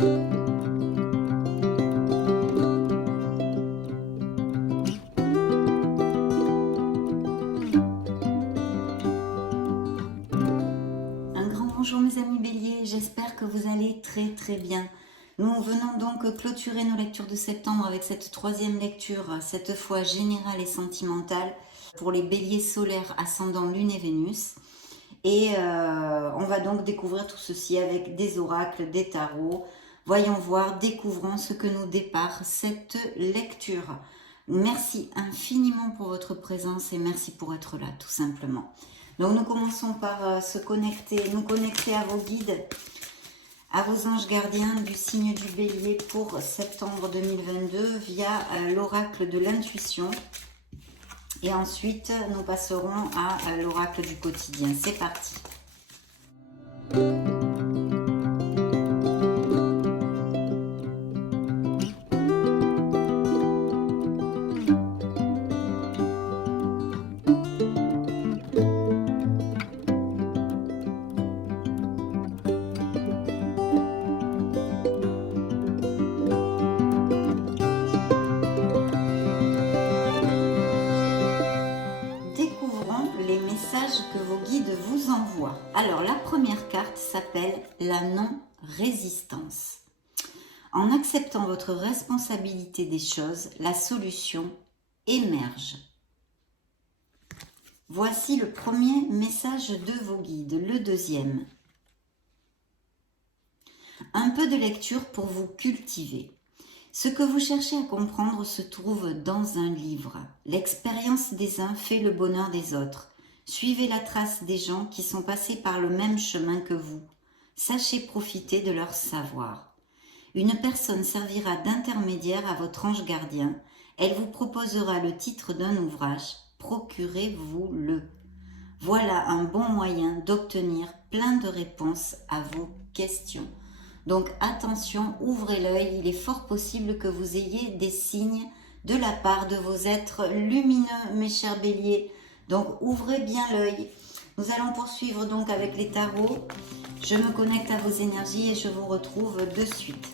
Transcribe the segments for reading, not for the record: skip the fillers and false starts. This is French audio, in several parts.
Un grand bonjour mes amis béliers, j'espère que vous allez très bien. Nous venons donc clôturer nos lectures de septembre avec cette troisième lecture, cette fois générale et sentimentale, pour les béliers solaires ascendant Lune et Vénus. Et on va donc découvrir tout ceci avec des oracles, des tarots. Voyons voir, découvrons ce que nous dépare cette lecture. Merci infiniment pour votre présence et merci pour être là, tout simplement. Donc nous commençons par nous connecter à vos guides, à vos anges gardiens du signe du bélier pour septembre 2022 via l'oracle de l'intuition. Et ensuite, nous passerons à l'oracle du quotidien. C'est parti. Que vos guides vous envoient. Alors la première carte s'appelle la non-résistance. En acceptant votre responsabilité des choses, la solution émerge. Voici le premier message de vos guides. Le deuxième. Un peu de lecture pour vous cultiver. Ce que vous cherchez à comprendre se trouve dans un livre. L'expérience des uns fait le bonheur des autres. Suivez la trace des gens qui sont passés par le même chemin que vous. Sachez profiter de leur savoir. Une personne servira d'intermédiaire à votre ange gardien. Elle vous proposera le titre d'un ouvrage. Procurez-vous-le. Voilà un bon moyen d'obtenir plein de réponses à vos questions. Donc attention, ouvrez l'œil. Il est fort possible que vous ayez des signes de la part de vos êtres lumineux, mes chers béliers. Donc ouvrez bien l'œil. Nous allons poursuivre donc avec les tarots. Je me connecte à vos énergies et je vous retrouve de suite.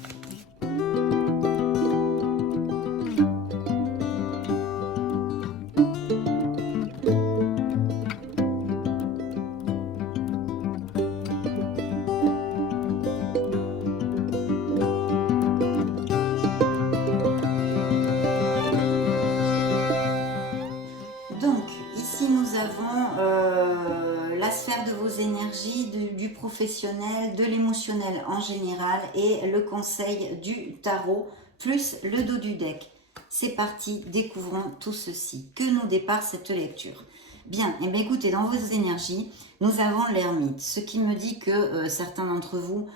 La sphère de vos énergies, du professionnel, de l'émotionnel en général et le conseil du tarot plus le dos du deck. C'est parti, découvrons tout ceci. Que nous dépare cette lecture? Bien, et bien écoutez, dans vos énergies, nous avons l'ermite, ce qui me dit que certains d'entre vous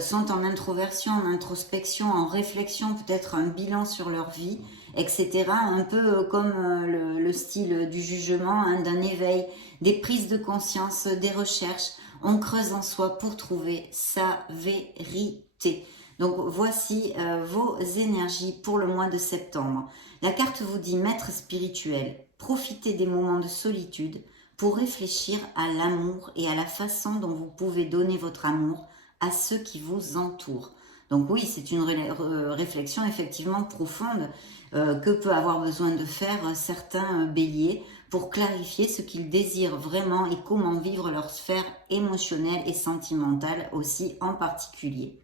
sont en introversion, en introspection, en réflexion, peut-être un bilan sur leur vie, etc. Un peu comme le style du jugement, hein, d'un éveil, des prises de conscience, des recherches. On creuse en soi pour trouver sa vérité. Donc voici vos énergies pour le mois de septembre. La carte vous dit maître spirituel, profitez des moments de solitude pour réfléchir à l'amour et à la façon dont vous pouvez donner votre amour à ceux qui vous entourent. Donc oui, c'est une réflexion effectivement profonde que peut avoir besoin de faire certains béliers pour clarifier ce qu'ils désirent vraiment et comment vivre leur sphère émotionnelle et sentimentale aussi en particulier.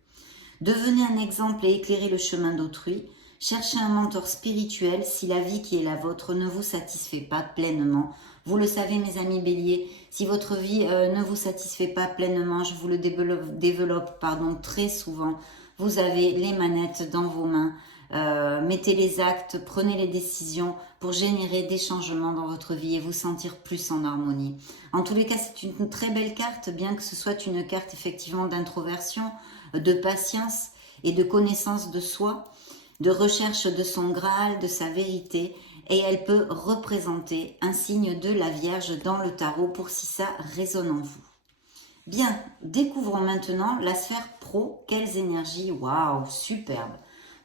Devenez un exemple et éclairez le chemin d'autrui. Cherchez un mentor spirituel si la vie qui est la vôtre ne vous satisfait pas pleinement. Vous le savez mes amis béliers, si votre vie ne vous satisfait pas pleinement, je vous le développe très souvent. Vous avez les manettes dans vos mains, mettez les actes, prenez les décisions pour générer des changements dans votre vie et vous sentir plus en harmonie. En tous les cas, c'est une très belle carte, bien que ce soit une carte effectivement d'introversion, de patience et de connaissance de soi, de recherche de son Graal, de sa vérité, et elle peut représenter un signe de la Vierge dans le tarot pour si ça résonne en vous. Bien, découvrons maintenant la sphère pro. Quelles énergies, waouh, superbe.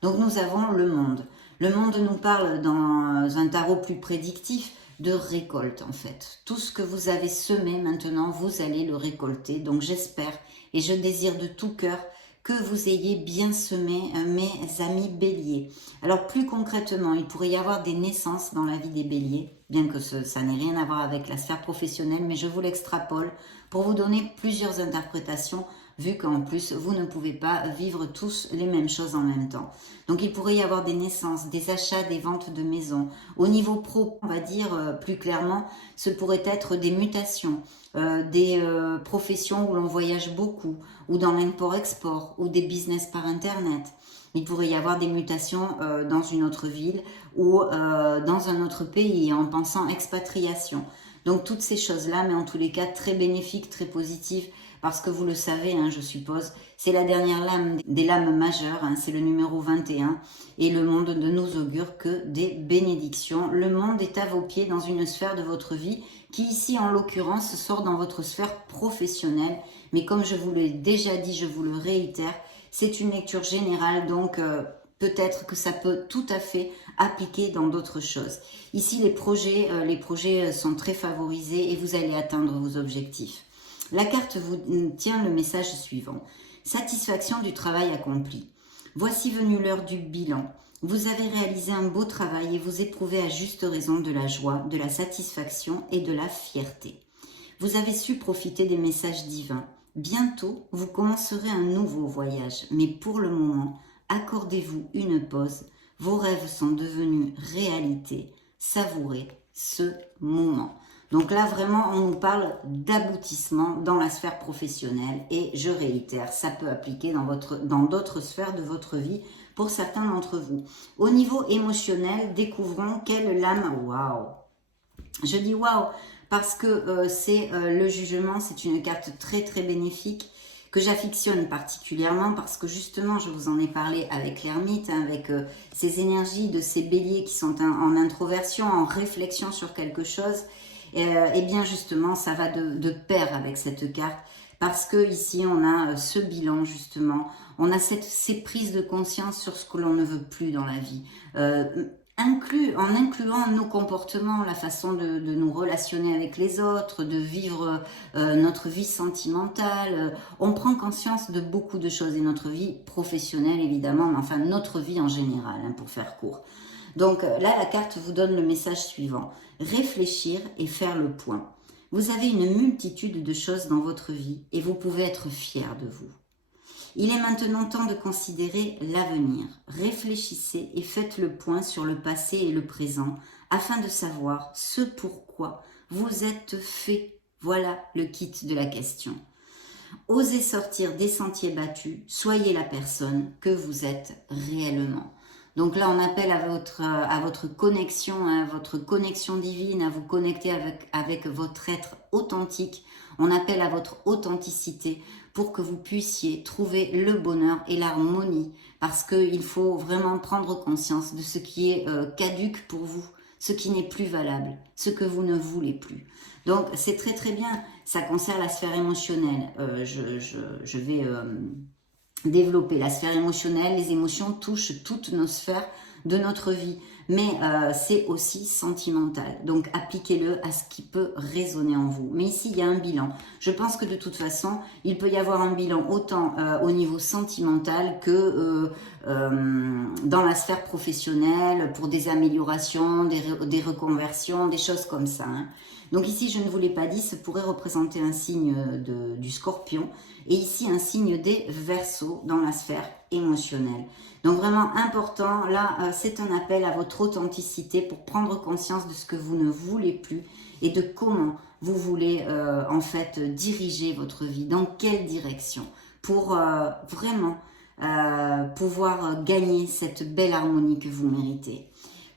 Donc nous avons le monde. Le monde nous parle dans un tarot plus prédictif de récolte en fait. Tout ce que vous avez semé maintenant, vous allez le récolter. Donc j'espère et je désire de tout cœur que vous ayez bien semé, mes amis béliers. Alors plus concrètement, il pourrait y avoir des naissances dans la vie des béliers, bien que ça n'ait rien à voir avec la sphère professionnelle, mais je vous l'extrapole pour vous donner plusieurs interprétations, vu qu'en plus, vous ne pouvez pas vivre tous les mêmes choses en même temps. Donc il pourrait y avoir des naissances, des achats, des ventes de maisons. Au niveau pro, on va dire plus clairement, ce pourrait être des mutations, des professions où l'on voyage beaucoup, ou dans l'import-export, ou des business par Internet. Il pourrait y avoir des mutations dans une autre ville ou dans un autre pays en pensant expatriation. Donc toutes ces choses-là, mais en tous les cas très bénéfiques, très positives, parce que vous le savez, hein, je suppose, c'est la dernière lame des lames majeures, hein, c'est le numéro 21, et le monde ne nous augure que des bénédictions. Le monde est à vos pieds dans une sphère de votre vie qui ici, en l'occurrence, sort dans votre sphère professionnelle. Mais comme je vous l'ai déjà dit, je vous le réitère, c'est une lecture générale, donc peut-être que ça peut tout à fait appliquer dans d'autres choses. Ici, les projets sont très favorisés et vous allez atteindre vos objectifs. La carte vous tient le message suivant. Satisfaction du travail accompli. Voici venue l'heure du bilan. Vous avez réalisé un beau travail et vous éprouvez à juste raison de la joie, de la satisfaction et de la fierté. Vous avez su profiter des messages divins. Bientôt, vous commencerez un nouveau voyage, mais pour le moment, accordez-vous une pause. Vos rêves sont devenus réalité. Savourez ce moment. Donc là, vraiment, on nous parle d'aboutissement dans la sphère professionnelle. Et je réitère, ça peut appliquer dans d'autres sphères de votre vie pour certains d'entre vous. Au niveau émotionnel, découvrons quelle lame... Waouh! Je dis waouh parce que c'est le jugement, c'est une carte très très bénéfique que j'affectionne particulièrement parce que justement, je vous en ai parlé avec l'ermite, hein, avec ces énergies de ces béliers qui sont en introversion, en réflexion sur quelque chose. Et bien justement, ça va de pair avec cette carte parce que ici, on a ce bilan justement, on a ces prises de conscience sur ce que l'on ne veut plus dans la vie. En incluant nos comportements, la façon de nous relationner avec les autres, de vivre notre vie sentimentale, on prend conscience de beaucoup de choses et notre vie professionnelle évidemment, mais enfin notre vie en général, hein, pour faire court. Donc là, la carte vous donne le message suivant. Réfléchir et faire le point. Vous avez une multitude de choses dans votre vie et vous pouvez être fier de vous. Il est maintenant temps de considérer l'avenir. Réfléchissez et faites le point sur le passé et le présent afin de savoir ce pourquoi vous êtes fait. Voilà le kit de la question. Osez sortir des sentiers battus, soyez la personne que vous êtes réellement. Donc là, on appelle à votre connexion, à votre connexion divine, à vous connecter avec votre être authentique. On appelle à votre authenticité pour que vous puissiez trouver le bonheur et l'harmonie. Parce qu'il faut vraiment prendre conscience de ce qui est caduc pour vous, ce qui n'est plus valable, ce que vous ne voulez plus. Donc c'est très très bien, ça concerne la sphère émotionnelle. Je vais... développer la sphère émotionnelle, les émotions touchent toutes nos sphères de notre vie, mais c'est aussi sentimental, donc appliquez-le à ce qui peut résonner en vous. Mais ici il y a un bilan, je pense que de toute façon il peut y avoir un bilan autant au niveau sentimental que dans la sphère professionnelle pour des améliorations, des reconversions, des choses comme ça, hein. Donc ici, je ne vous l'ai pas dit, ça pourrait représenter un signe du Scorpion et ici un signe des Verseaux dans la sphère émotionnelle. Donc vraiment important, là c'est un appel à votre authenticité pour prendre conscience de ce que vous ne voulez plus et de comment vous voulez en fait diriger votre vie, dans quelle direction pour vraiment pouvoir gagner cette belle harmonie que vous méritez.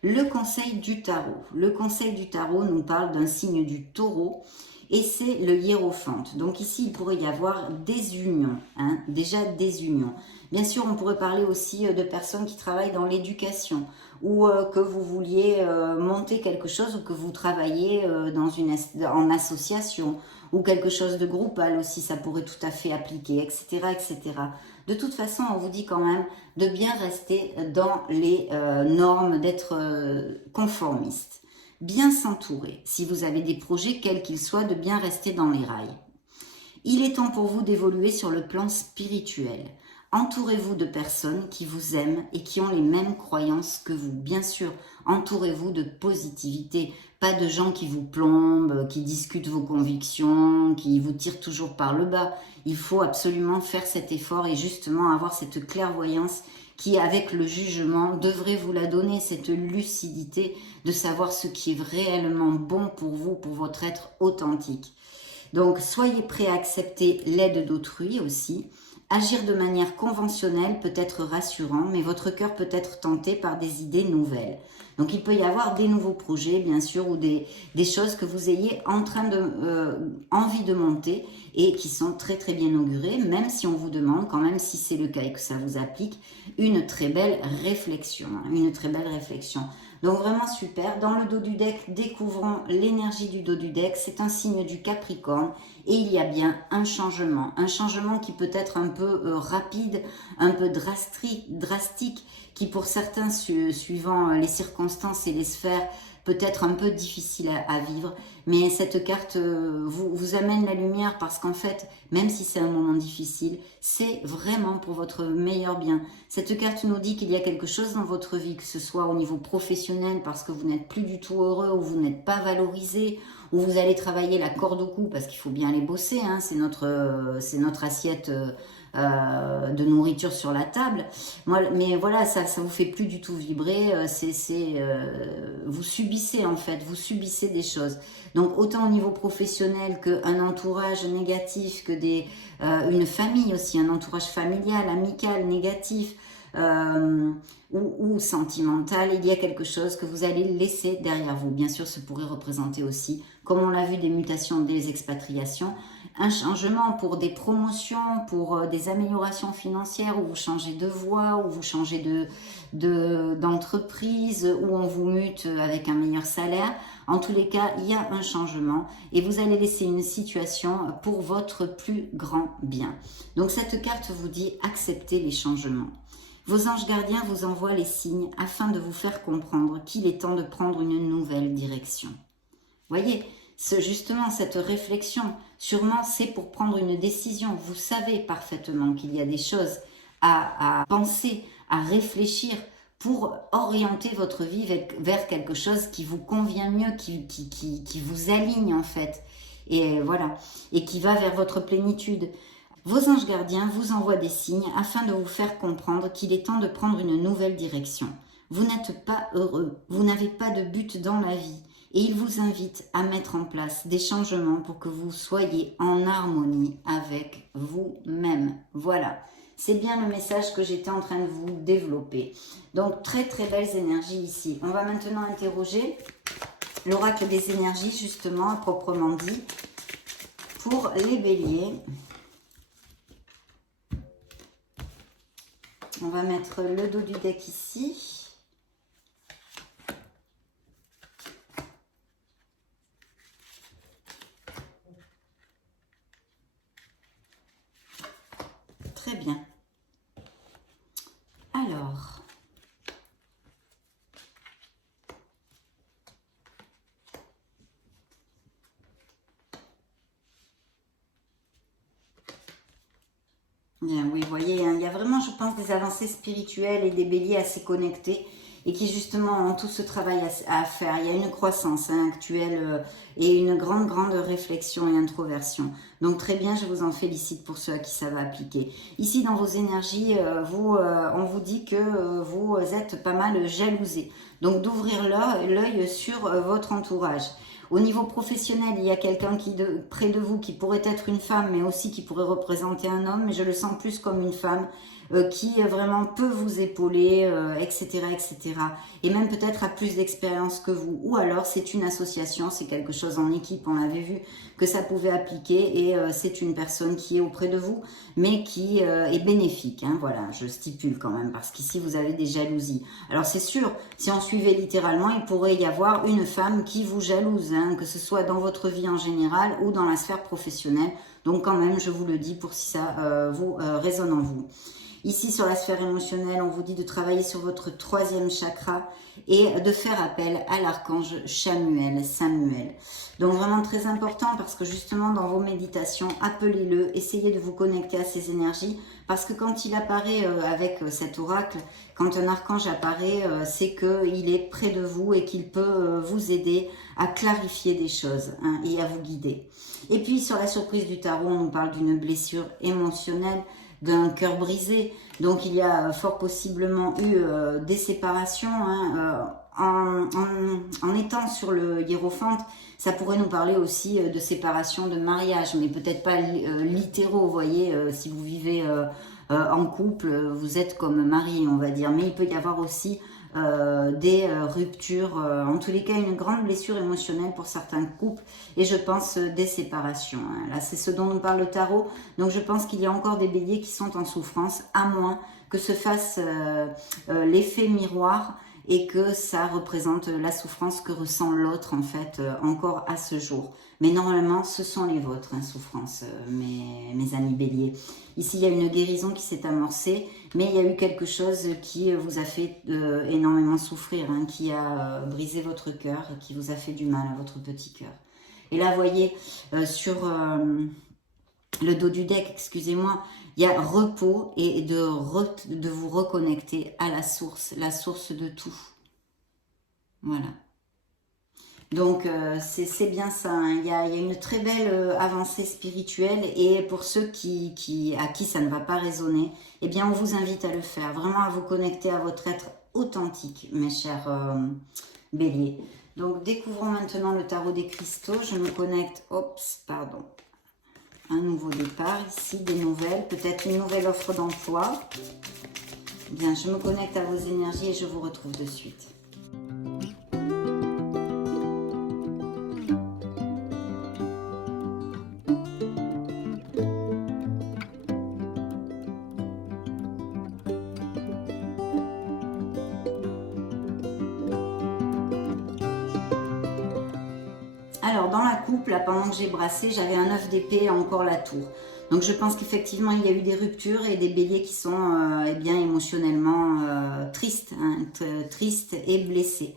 Le conseil du tarot. Le conseil du tarot nous parle d'un signe du taureau et c'est le hiérophante. Donc ici, il pourrait y avoir des unions, hein, déjà des unions. Bien sûr, on pourrait parler aussi de personnes qui travaillent dans l'éducation ou que vous vouliez monter quelque chose ou que vous travaillez en association ou quelque chose de groupal aussi, ça pourrait tout à fait appliquer, etc., etc. De toute façon, on vous dit quand même de bien rester dans les normes, d'être conformiste. Bien s'entourer, si vous avez des projets, quels qu'ils soient, de bien rester dans les rails. Il est temps pour vous d'évoluer sur le plan spirituel. Entourez-vous de personnes qui vous aiment et qui ont les mêmes croyances que vous. Bien sûr, entourez-vous de positivité, pas de gens qui vous plombent, qui discutent vos convictions, qui vous tirent toujours par le bas. Il faut absolument faire cet effort et justement avoir cette clairvoyance qui, avec le jugement, devrait vous la donner, cette lucidité de savoir ce qui est réellement bon pour vous, pour votre être authentique. Donc, soyez prêts à accepter l'aide d'autrui aussi. Agir de manière conventionnelle peut être rassurant, mais votre cœur peut être tenté par des idées nouvelles. Donc, il peut y avoir des nouveaux projets, bien sûr, ou des choses que vous ayez envie de monter et qui sont très très bien augurées, même si on vous demande, quand même, si c'est le cas et que ça vous applique, une très belle réflexion. Une très belle réflexion. Donc vraiment super. Dans le dos du deck, découvrons l'énergie du dos du deck. C'est un signe du Capricorne et il y a bien un changement. Un changement qui peut être un peu rapide, un peu drastique, qui pour certains, suivant les circonstances et les sphères, peut être un peu difficile à vivre. Mais cette carte vous amène la lumière parce qu'en fait, même si c'est un moment difficile, c'est vraiment pour votre meilleur bien. Cette carte nous dit qu'il y a quelque chose dans votre vie, que ce soit au niveau professionnel parce que vous n'êtes plus du tout heureux ou vous n'êtes pas valorisé, ou vous allez travailler la corde au cou parce qu'il faut bien aller bosser, hein, c'est notre assiette de nourriture sur la table. Mais voilà, ça vous fait plus du tout vibrer, vous subissez en fait, vous subissez des choses. Donc autant au niveau professionnel qu'un entourage négatif, que une famille aussi, un entourage familial, amical, négatif, ou sentimental, il y a quelque chose que vous allez laisser derrière vous. Bien sûr, ce pourrait représenter aussi, comme on l'a vu, des mutations, des expatriations, un changement pour des promotions, pour des améliorations financières, où vous changez de voie, où vous changez d'entreprise, où on vous mute avec un meilleur salaire. En tous les cas, il y a un changement et vous allez laisser une situation pour votre plus grand bien. Donc cette carte vous dit acceptez les changements. Vos anges gardiens vous envoient les signes afin de vous faire comprendre qu'il est temps de prendre une nouvelle direction. Voyez, justement cette réflexion, sûrement c'est pour prendre une décision. Vous savez parfaitement qu'il y a des choses à penser, à réfléchir pour orienter votre vie vers quelque chose qui vous convient mieux, qui vous aligne en fait. Et voilà, et qui va vers votre plénitude. Vos anges gardiens vous envoient des signes afin de vous faire comprendre qu'il est temps de prendre une nouvelle direction. Vous n'êtes pas heureux, vous n'avez pas de but dans la vie et ils vous invitent à mettre en place des changements pour que vous soyez en harmonie avec vous-même. Voilà, c'est bien le message que j'étais en train de vous développer. Donc très très belles énergies ici. On va maintenant interroger l'oracle des énergies justement, à proprement dit, pour les béliers. On va mettre le dos du deck ici. Très bien. Alors, bien, oui, vous voyez, hein, il y a vraiment, je pense, des avancées spirituelles et des béliers assez connectés et qui justement ont tout ce travail à faire. Il y a une croissance actuelle et une grande réflexion et introversion. Donc très bien, je vous en félicite pour ceux à qui ça va appliquer. Ici, dans vos énergies, on vous dit que vous êtes pas mal jalousés. Donc d'ouvrir l'œil sur votre entourage. Au niveau professionnel, il y a quelqu'un près de vous qui pourrait être une femme, mais aussi qui pourrait représenter un homme, mais je le sens plus comme une femme qui vraiment peut vous épauler, etc., etc. Et même peut-être a plus d'expérience que vous. Ou alors c'est une association, c'est quelque chose en équipe, on avait vu que ça pouvait appliquer et c'est une personne qui est auprès de vous, mais qui est bénéfique. Hein, voilà, je stipule quand même, parce qu'ici vous avez des jalousies. Alors c'est sûr, si on suivait littéralement, il pourrait y avoir une femme qui vous jalouse, hein, que ce soit dans votre vie en général ou dans la sphère professionnelle. Donc quand même, je vous le dis pour si ça vous résonne en vous. Ici, sur la sphère émotionnelle, on vous dit de travailler sur votre 3e chakra et de faire appel à l'archange Samuel. Donc vraiment très important parce que justement dans vos méditations, appelez-le, essayez de vous connecter à ces énergies parce que quand il apparaît avec cet oracle, quand un archange apparaît, c'est qu'il est près de vous et qu'il peut vous aider à clarifier des choses hein, et à vous guider. Et puis sur la surprise du tarot, on nous parle d'une blessure émotionnelle, d'un cœur brisé. Donc il y a fort possiblement eu des séparations. Hein, en étant sur le hiérophante, ça pourrait nous parler aussi de séparation de mariage, mais peut-être pas littéraux, vous voyez, si vous vivez en couple, vous êtes comme mari, on va dire. Mais il peut y avoir aussi des ruptures, en tous les cas une grande blessure émotionnelle pour certains couples et je pense des séparations. Hein. Là c'est ce dont nous parle le tarot, donc je pense qu'il y a encore des béliers qui sont en souffrance, à moins que se fasse l'effet miroir et que ça représente la souffrance que ressent l'autre en fait encore à ce jour. Mais normalement ce sont les vôtres, hein, souffrances, mes amis béliers. Ici il y a une guérison qui s'est amorcée, mais il y a eu quelque chose qui vous a fait énormément souffrir, hein, qui a brisé votre cœur, qui vous a fait du mal à votre petit cœur. Et là vous voyez sur le dos du deck, excusez-moi, il y a repos et de vous reconnecter à la source de tout. Voilà. Donc c'est bien ça, hein. Il y a une très belle avancée spirituelle et pour ceux à qui ça ne va pas résonner, eh bien on vous invite à le faire, vraiment à vous connecter à votre être authentique, mes chers béliers. Donc découvrons maintenant le tarot des cristaux, je me connecte, un nouveau départ ici, des nouvelles, peut-être une nouvelle offre d'emploi. Bien, je me connecte à vos énergies et je vous retrouve de suite. Alors, dans la coupe, là, pendant que j'ai brassé, j'avais un 9 d'épée et encore la tour. Donc, je pense qu'effectivement, il y a eu des ruptures et des béliers qui sont eh bien, émotionnellement tristes, hein, tristes et blessés.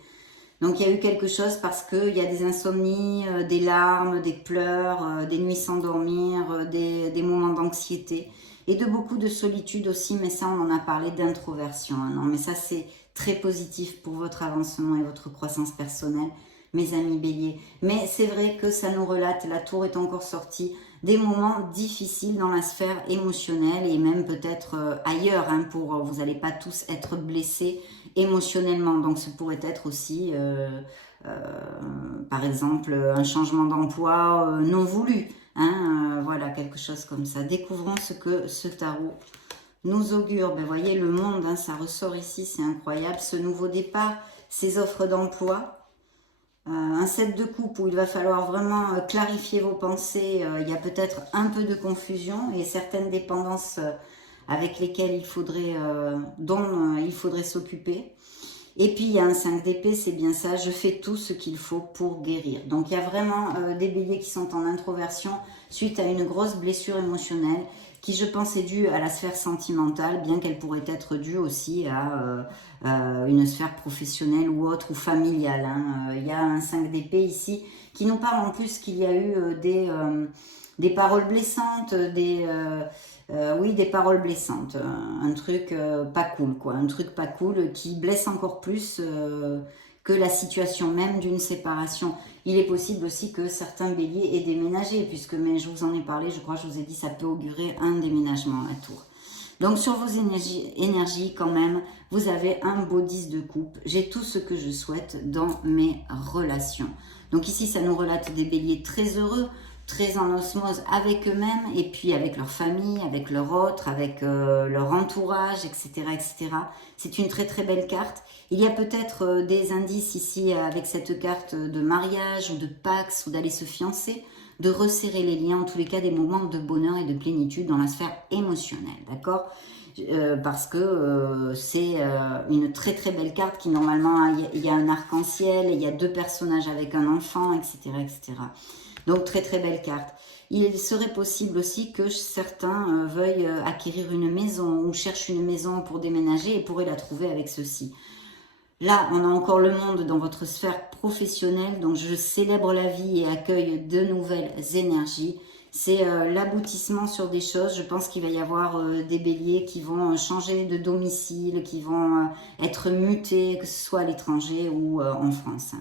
Donc, il y a eu quelque chose parce qu'il y a des insomnies, des larmes, des pleurs, des nuits sans dormir, des moments d'anxiété et de beaucoup de solitude aussi. Mais ça, on en a parlé d'introversion. Hein, non, mais ça, c'est très positif pour votre avancement et votre croissance personnelle, mes amis béliers. Mais c'est vrai que ça nous relate, la tour est encore sortie, des moments difficiles dans la sphère émotionnelle et même peut-être ailleurs, hein, vous n'allez pas tous être blessés émotionnellement. Donc ce pourrait être aussi, par exemple, un changement d'emploi non voulu. Hein, voilà, quelque chose comme ça. Découvrons ce que ce tarot nous augure. Ben, voyez, le monde, hein, ça ressort ici, c'est incroyable. Ce nouveau départ, ces offres d'emploi. Un 7 de coupe où il va falloir vraiment clarifier vos pensées. Il y a peut-être un peu de confusion et certaines dépendances avec lesquelles dont il faudrait s'occuper. Et puis il y a un 5 d'épée, c'est bien ça, je fais tout ce qu'il faut pour guérir. Donc il y a vraiment des béliers qui sont en introversion suite à une grosse blessure émotionnelle qui je pense est due à la sphère sentimentale, bien qu'elle pourrait être due aussi à une sphère professionnelle ou autre, ou familiale. Hein. Il y a un 5 d'épée ici qui nous parle en plus qu'il y a eu des paroles blessantes, oui, des paroles blessantes, un truc pas cool, quoi, un truc pas cool qui blesse encore plus que la situation même d'une séparation. Il est possible aussi que certains béliers aient déménagé, puisque, mais je vous en ai parlé, je crois que je vous ai dit, ça peut augurer un déménagement à tour. Donc sur vos énergies quand même, vous avez un beau 10 de coupe. J'ai tout ce que je souhaite dans mes relations. Donc ici, ça nous relate des béliers très heureux, très en osmose avec eux-mêmes et puis avec leur famille, avec leur autre, avec leur entourage, etc. etc. C'est une très très belle carte. Il y a peut-être des indices ici avec cette carte de mariage ou de Pax ou d'aller se fiancer, de resserrer les liens, en tous les cas des moments de bonheur et de plénitude dans la sphère émotionnelle, d'accord ? Parce que c'est une très très belle carte qui normalement, il y a un arc-en-ciel, il y a deux personnages avec un enfant, etc. etc. Donc très très belle carte. Il serait possible aussi que certains veuillent acquérir une maison ou cherchent une maison pour déménager et pourraient la trouver avec ceci. Là, on a encore le monde dans votre sphère professionnelle, donc je célèbre la vie et accueille de nouvelles énergies. C'est l'aboutissement sur des choses. Je pense qu'il va y avoir des béliers qui vont changer de domicile, qui vont être mutés, que ce soit à l'étranger ou en France.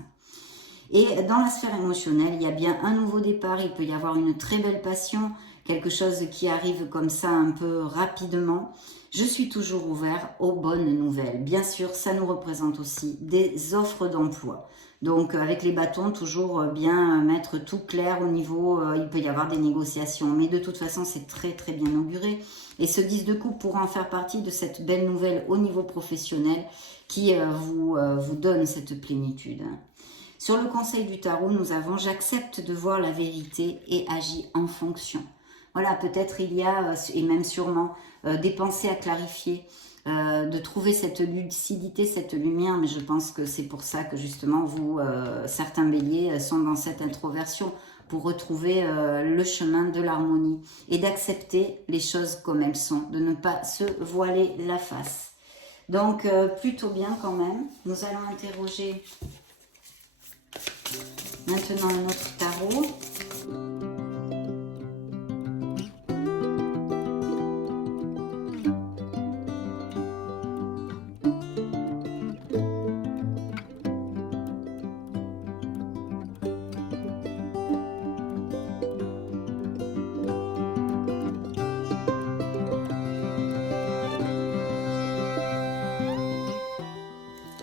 Et dans la sphère émotionnelle, il y a bien un nouveau départ. Il peut y avoir une très belle passion, quelque chose qui arrive comme ça un peu rapidement. Je suis toujours ouvert aux bonnes nouvelles. Bien sûr, ça nous représente aussi des offres d'emploi. Donc, avec les bâtons, toujours bien mettre tout clair au niveau, il peut y avoir des négociations. Mais de toute façon, c'est très, très bien auguré. Et ce 10 de coupe pourra en faire partie de cette belle nouvelle au niveau professionnel qui vous donne cette plénitude. Sur le conseil du tarot, nous avons « J'accepte de voir la vérité et agis en fonction ». Voilà, peut-être il y a, et même sûrement, des pensées à clarifier, de trouver cette lucidité, cette lumière, mais je pense que c'est pour ça que justement vous, certains béliers sont dans cette introversion, pour retrouver le chemin de l'harmonie et d'accepter les choses comme elles sont, de ne pas se voiler la face. Donc plutôt bien quand même. Nous allons interroger maintenant un autre tarot.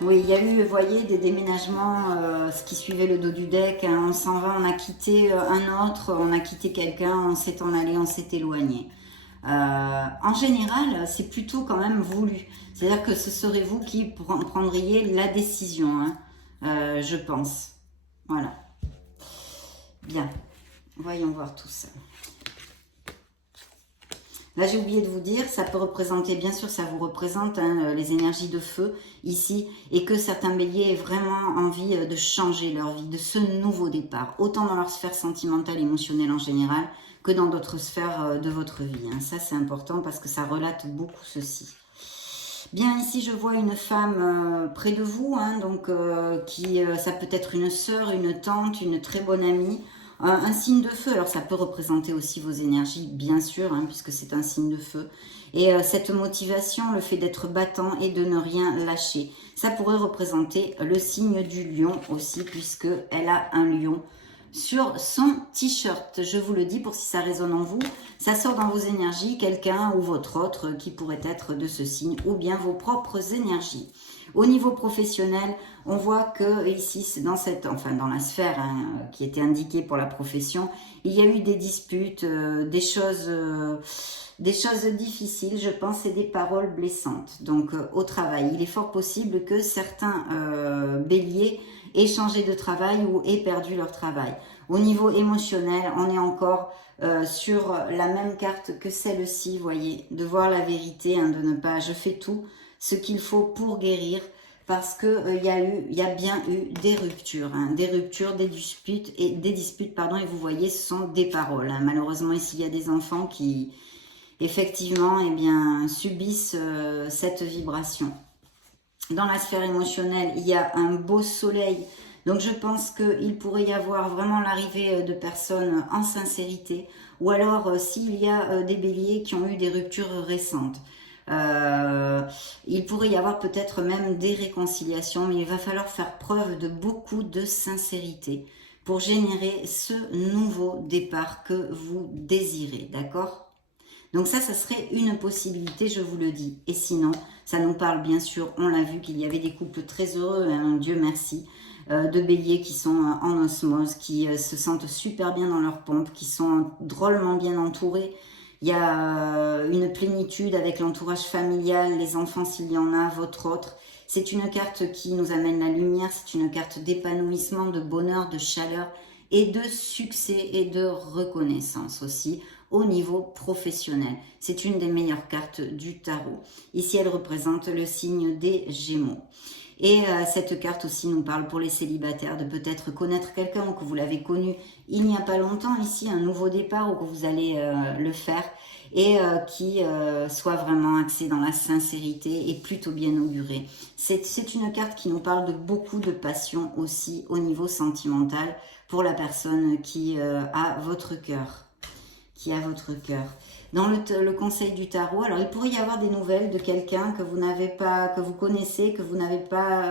Oui, il y a eu, vous voyez, des déménagements, ce qui suivait le dos du deck. Hein, on s'en va, on a quitté un autre, on a quitté quelqu'un, on s'est en allé, on s'est éloigné. En général, c'est plutôt quand même voulu. C'est-à-dire que ce serait vous qui prendriez la décision, hein, je pense. Voilà. Bien. Voyons voir tout ça. Là, j'ai oublié de vous dire, ça peut représenter, bien sûr, ça vous représente hein, les énergies de feu ici, et que certains béliers aient vraiment envie de changer leur vie, de ce nouveau départ, autant dans leur sphère sentimentale, émotionnelle en général, que dans d'autres sphères de votre vie. Hein. Ça, c'est important parce que ça relate beaucoup ceci. Bien, ici, je vois une femme près de vous, hein, donc ça peut être une sœur, une tante, une très bonne amie, un signe de feu. Alors, ça peut représenter aussi vos énergies, bien sûr, hein, puisque c'est un signe de feu. Et cette motivation, le fait d'être battant et de ne rien lâcher, ça pourrait représenter le signe du lion aussi, puisqu'elle a un lion sur son t-shirt. Je vous le dis pour si ça résonne en vous, ça sort dans vos énergies, quelqu'un ou votre autre qui pourrait être de ce signe, ou bien vos propres énergies. Au niveau professionnel, on voit que ici, dans la sphère hein, qui était indiquée pour la profession, il y a eu des disputes, des choses difficiles, je pense, et des paroles blessantes. Donc, au travail, il est fort possible que certains béliers aient changé de travail ou aient perdu leur travail. Au niveau émotionnel, on est encore sur la même carte que celle-ci, voyez, de voir la vérité, hein, de ne pas, je fais tout ce qu'il faut pour guérir, parce que il y a bien eu des ruptures, hein, des disputes, et vous voyez, ce sont des paroles. Hein. Malheureusement, ici, il y a des enfants qui, effectivement, eh bien, subissent cette vibration. Dans la sphère émotionnelle, il y a un beau soleil. Donc, je pense qu'il pourrait y avoir vraiment l'arrivée de personnes en sincérité. Ou alors, s'il y a des béliers qui ont eu des ruptures récentes. Il pourrait y avoir peut-être même des réconciliations. Mais il va falloir faire preuve de beaucoup de sincérité pour générer ce nouveau départ que vous désirez. D'accord ? Donc ça serait une possibilité, je vous le dis. Et sinon, ça nous parle bien sûr, on l'a vu, qu'il y avait des couples très heureux, hein, Dieu merci, de béliers qui sont en osmose, qui se sentent super bien dans leur pompe, qui sont drôlement bien entourés. Il y a une plénitude avec l'entourage familial, les enfants s'il y en a, votre autre. C'est une carte qui nous amène la lumière, c'est une carte d'épanouissement, de bonheur, de chaleur et de succès et de reconnaissance aussi au niveau professionnel. C'est une des meilleures cartes du tarot. Ici, elle représente le signe des Gémeaux. Et cette carte aussi nous parle pour les célibataires de peut-être connaître quelqu'un ou que vous l'avez connu il n'y a pas longtemps ici, un nouveau départ ou que vous allez le faire et qui soit vraiment axé dans la sincérité et plutôt bien auguré. C'est une carte qui nous parle de beaucoup de passion aussi au niveau sentimental pour la personne qui a votre cœur. Dans le conseil du tarot, alors il pourrait y avoir des nouvelles de quelqu'un que vous n'avez pas, que vous connaissez, que vous n'avez pas,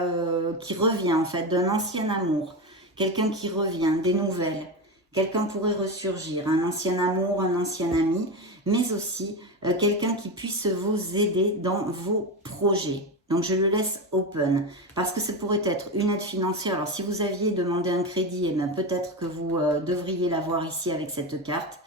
qui revient en fait, d'un ancien amour, quelqu'un qui revient, des nouvelles, quelqu'un pourrait ressurgir, un ancien amour, un ancien ami, mais aussi quelqu'un qui puisse vous aider dans vos projets. Donc je le laisse open, parce que ça pourrait être une aide financière. Alors si vous aviez demandé un crédit, eh bien peut-être que vous devriez l'avoir ici avec cette carte.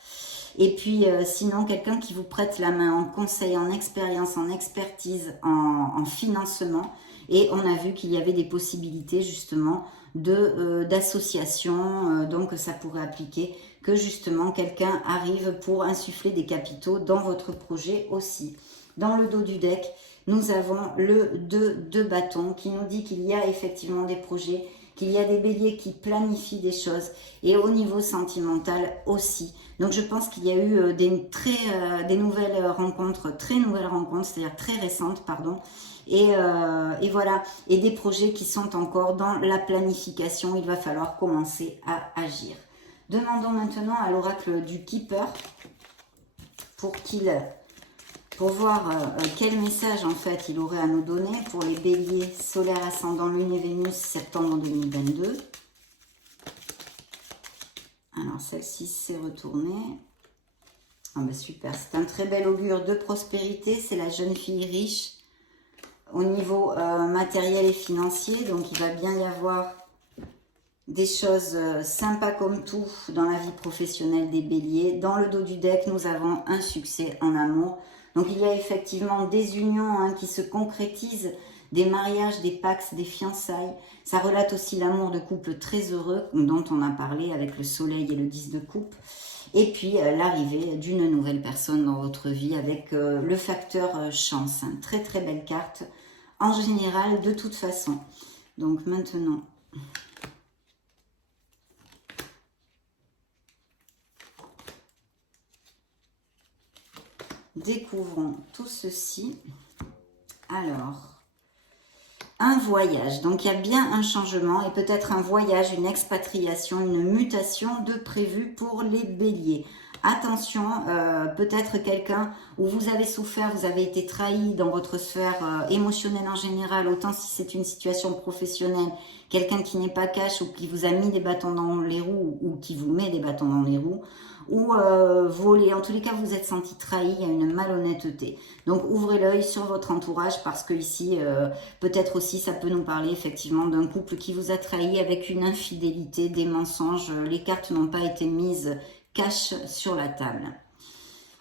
Et puis sinon, quelqu'un qui vous prête la main en conseil, en expérience, en expertise, en financement. Et on a vu qu'il y avait des possibilités justement d'associations, donc ça pourrait appliquer que justement quelqu'un arrive pour insuffler des capitaux dans votre projet aussi. Dans le dos du deck, nous avons le 2 de bâton qui nous dit qu'il y a effectivement des projets, qu'il y a des béliers qui planifient des choses et au niveau sentimental aussi. Donc je pense qu'il y a eu des nouvelles rencontres, c'est-à-dire très récentes, pardon. Et voilà, et des projets qui sont encore dans la planification, il va falloir commencer à agir. Demandons maintenant à l'oracle du Keeper pour voir quel message en fait il aurait à nous donner pour les béliers solaire ascendant lune et Vénus septembre 2022. Alors celle-ci s'est retournée. Ah ben super, c'est un très bel augure de prospérité, c'est la jeune fille riche au niveau matériel et financier, donc il va bien y avoir des choses sympas comme tout dans la vie professionnelle des béliers. Dans le dos du deck, nous avons un succès en amour. Donc il y a effectivement des unions qui se concrétisent, des mariages, des pactes, des fiançailles. Ça relate aussi l'amour de couple très heureux dont on a parlé avec le soleil et le 10 de coupe. Et puis l'arrivée d'une nouvelle personne dans votre vie avec le facteur chance. Très très belle carte en général de toute façon. Donc maintenant... découvrons tout ceci. Alors, un voyage. Donc, il y a bien un changement et peut-être un voyage, une expatriation, une mutation de prévu pour les béliers. Attention, peut-être quelqu'un où vous avez souffert, vous avez été trahi dans votre sphère émotionnelle en général, autant si c'est une situation professionnelle, quelqu'un qui n'est pas cash ou qui vous a mis des bâtons dans les roues ou qui vous met des bâtons dans les roues, ou volé. En tous les cas, vous êtes senti trahi, il y a une malhonnêteté. Donc, ouvrez l'œil sur votre entourage parce que ici, peut-être aussi, ça peut nous parler effectivement d'un couple qui vous a trahi avec une infidélité, des mensonges. Les cartes n'ont pas été mises cash sur la table.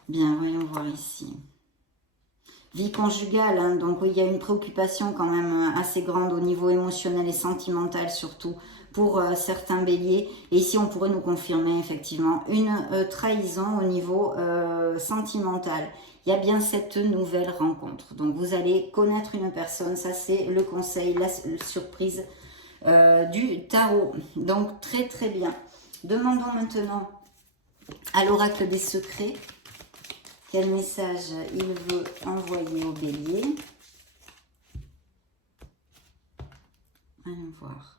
Bien, voyons voir ici. Vie conjugale, donc oui, il y a une préoccupation quand même assez grande au niveau émotionnel et sentimental surtout pour certains béliers. Et ici, on pourrait nous confirmer effectivement une trahison au niveau sentimental. Il y a bien cette nouvelle rencontre. Donc, vous allez connaître une personne. Ça, c'est le conseil, la surprise du tarot. Donc, très, très bien. Demandons maintenant à l'oracle des secrets quel message il veut envoyer au bélier. Allons voir.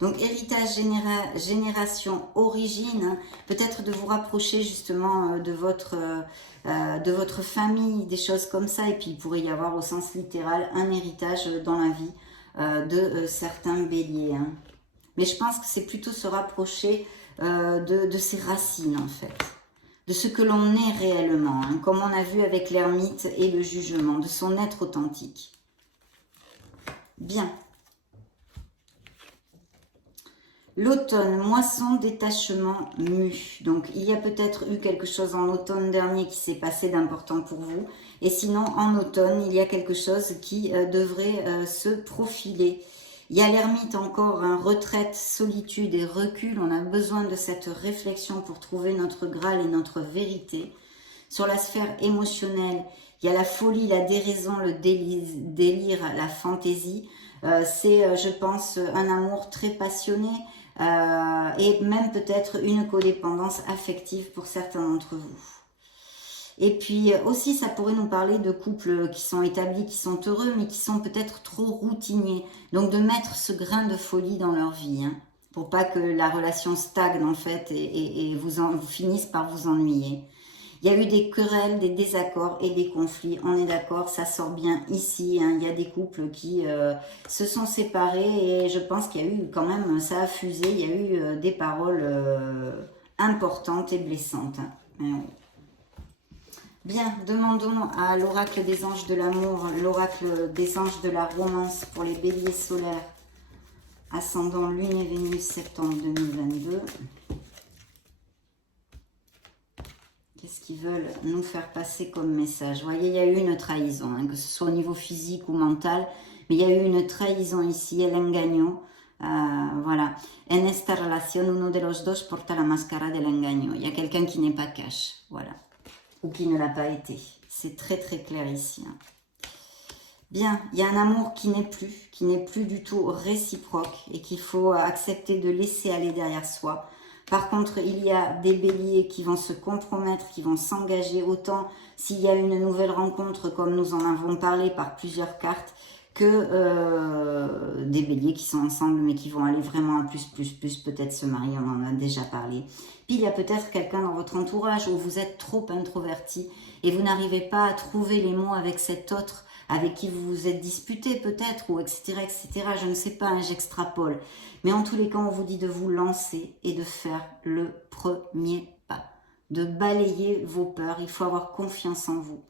Donc, héritage, génération, origine, peut-être de vous rapprocher justement de votre famille, des choses comme ça. Et puis, il pourrait y avoir au sens littéral un héritage dans la vie de certains béliers. Mais je pense que c'est plutôt se rapprocher de ses racines, en fait. De ce que l'on est réellement, comme on a vu avec l'ermite et le jugement, de son être authentique. Bien. L'automne, moisson, détachement, mue. Donc, il y a peut-être eu quelque chose en automne dernier qui s'est passé d'important pour vous. Et sinon, en automne, il y a quelque chose qui devrait se profiler. Il y a l'ermite encore, retraite, solitude et recul. On a besoin de cette réflexion pour trouver notre Graal et notre vérité. Sur la sphère émotionnelle, il y a la folie, la déraison, le délire, la fantaisie. C'est, je pense, un amour très passionné et même peut-être une codépendance affective pour certains d'entre vous. Et puis aussi, ça pourrait nous parler de couples qui sont établis, qui sont heureux, mais qui sont peut-être trop routiniers. Donc de mettre ce grain de folie dans leur vie, hein, pour pas que la relation stagne en fait et vous finisse par vous ennuyer. Il y a eu des querelles, des désaccords et des conflits. On est d'accord, ça sort bien ici. Hein. Il y a des couples qui se sont séparés et je pense qu'il y a eu quand même, ça a fusé. Il y a eu des paroles importantes et blessantes. Hein. Bien, demandons à l'oracle des anges de l'amour, l'oracle des anges de la romance pour les béliers solaires, ascendant Lune et Vénus, septembre 2022. Qu'est-ce qu'ils veulent nous faire passer comme message? Vous voyez, il y a eu une trahison, hein, que ce soit au niveau physique ou mental, mais il y a eu une trahison ici, el engaño. Voilà. En esta relación, uno de los dos porta la máscara del engaño. Il y a quelqu'un qui n'est pas cash, voilà. Ou qui ne l'a pas été. C'est très très clair ici. Hein. Bien, il y a un amour qui n'est plus du tout réciproque et qu'il faut accepter de laisser aller derrière soi. Par contre, il y a des béliers qui vont se compromettre, qui vont s'engager, autant s'il y a une nouvelle rencontre, comme nous en avons parlé par plusieurs cartes, que des béliers qui sont ensemble, mais qui vont aller vraiment à plus, peut-être se marier, on en a déjà parlé. Puis il y a peut-être quelqu'un dans votre entourage où vous êtes trop introverti et vous n'arrivez pas à trouver les mots avec cet autre avec qui vous vous êtes disputé peut-être, ou etc., je ne sais pas, hein, j'extrapole. Mais en tous les cas, on vous dit de vous lancer et de faire le premier pas, de balayer vos peurs. Il faut avoir confiance en vous.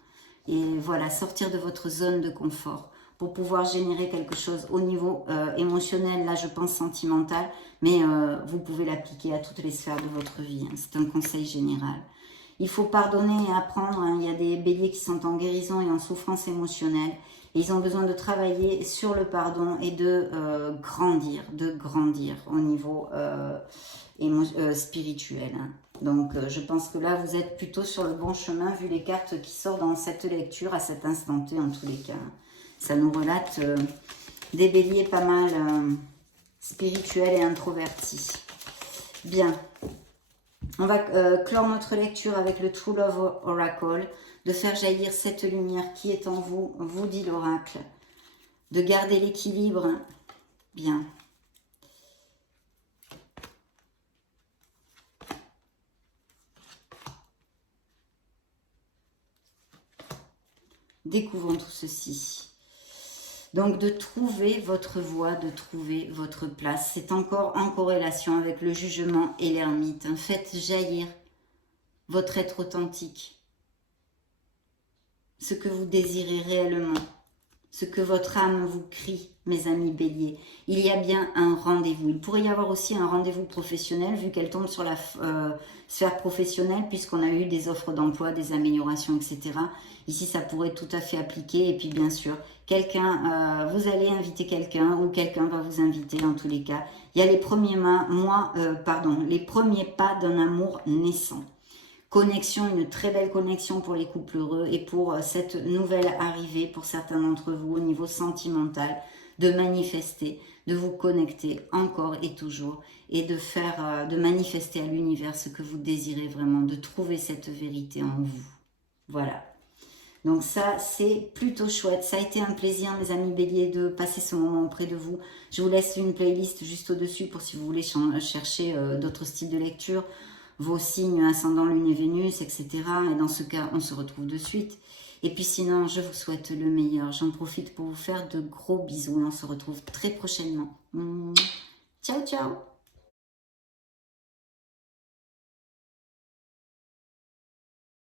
Et voilà, sortir de votre zone de confort pour pouvoir générer quelque chose au niveau émotionnel, là je pense sentimental, mais vous pouvez l'appliquer à toutes les sphères de votre vie. Hein. C'est un conseil général. Il faut pardonner et apprendre. Hein. Il y a des béliers qui sont en guérison et en souffrance émotionnelle. Et ils ont besoin de travailler sur le pardon et de grandir au niveau spirituel. Hein. Donc je pense que là vous êtes plutôt sur le bon chemin vu les cartes qui sortent dans cette lecture à cet instant T en tous les cas. Ça nous relate des béliers pas mal spirituels et introvertis. Bien. On va clore notre lecture avec le True Love Oracle, de faire jaillir cette lumière qui est en vous, vous dit l'oracle, de garder l'équilibre. Bien. Découvrons tout ceci. Donc de trouver votre voie, de trouver votre place. C'est encore en corrélation avec le jugement et l'ermite. Faites jaillir votre être authentique. Ce que vous désirez réellement. Ce que votre âme vous crie, mes amis béliers. Il y a bien un rendez-vous. Il pourrait y avoir aussi un rendez-vous professionnel, vu qu'elle tombe sur la sphère professionnelle, puisqu'on a eu des offres d'emploi, des améliorations, etc. Ici, ça pourrait tout à fait appliquer. Et puis, bien sûr, quelqu'un, vous allez inviter quelqu'un, ou quelqu'un va vous inviter, dans tous les cas. Il y a les premiers les premiers pas d'un amour naissant. Connexion, une très belle connexion pour les couples heureux et pour cette nouvelle arrivée pour certains d'entre vous au niveau sentimental, de manifester, de vous connecter encore et toujours et de faire, de manifester à l'univers ce que vous désirez vraiment, de trouver cette vérité en vous. Voilà. Donc ça, c'est plutôt chouette. Ça a été un plaisir, mes amis béliers, de passer ce moment auprès de vous. Je vous laisse une playlist juste au-dessus pour si vous voulez chercher d'autres styles de lecture, vos signes ascendant Lune et Vénus, etc. Et dans ce cas, on se retrouve de suite. Et puis sinon, je vous souhaite le meilleur. J'en profite pour vous faire de gros bisous et on se retrouve très prochainement. Ciao, ciao!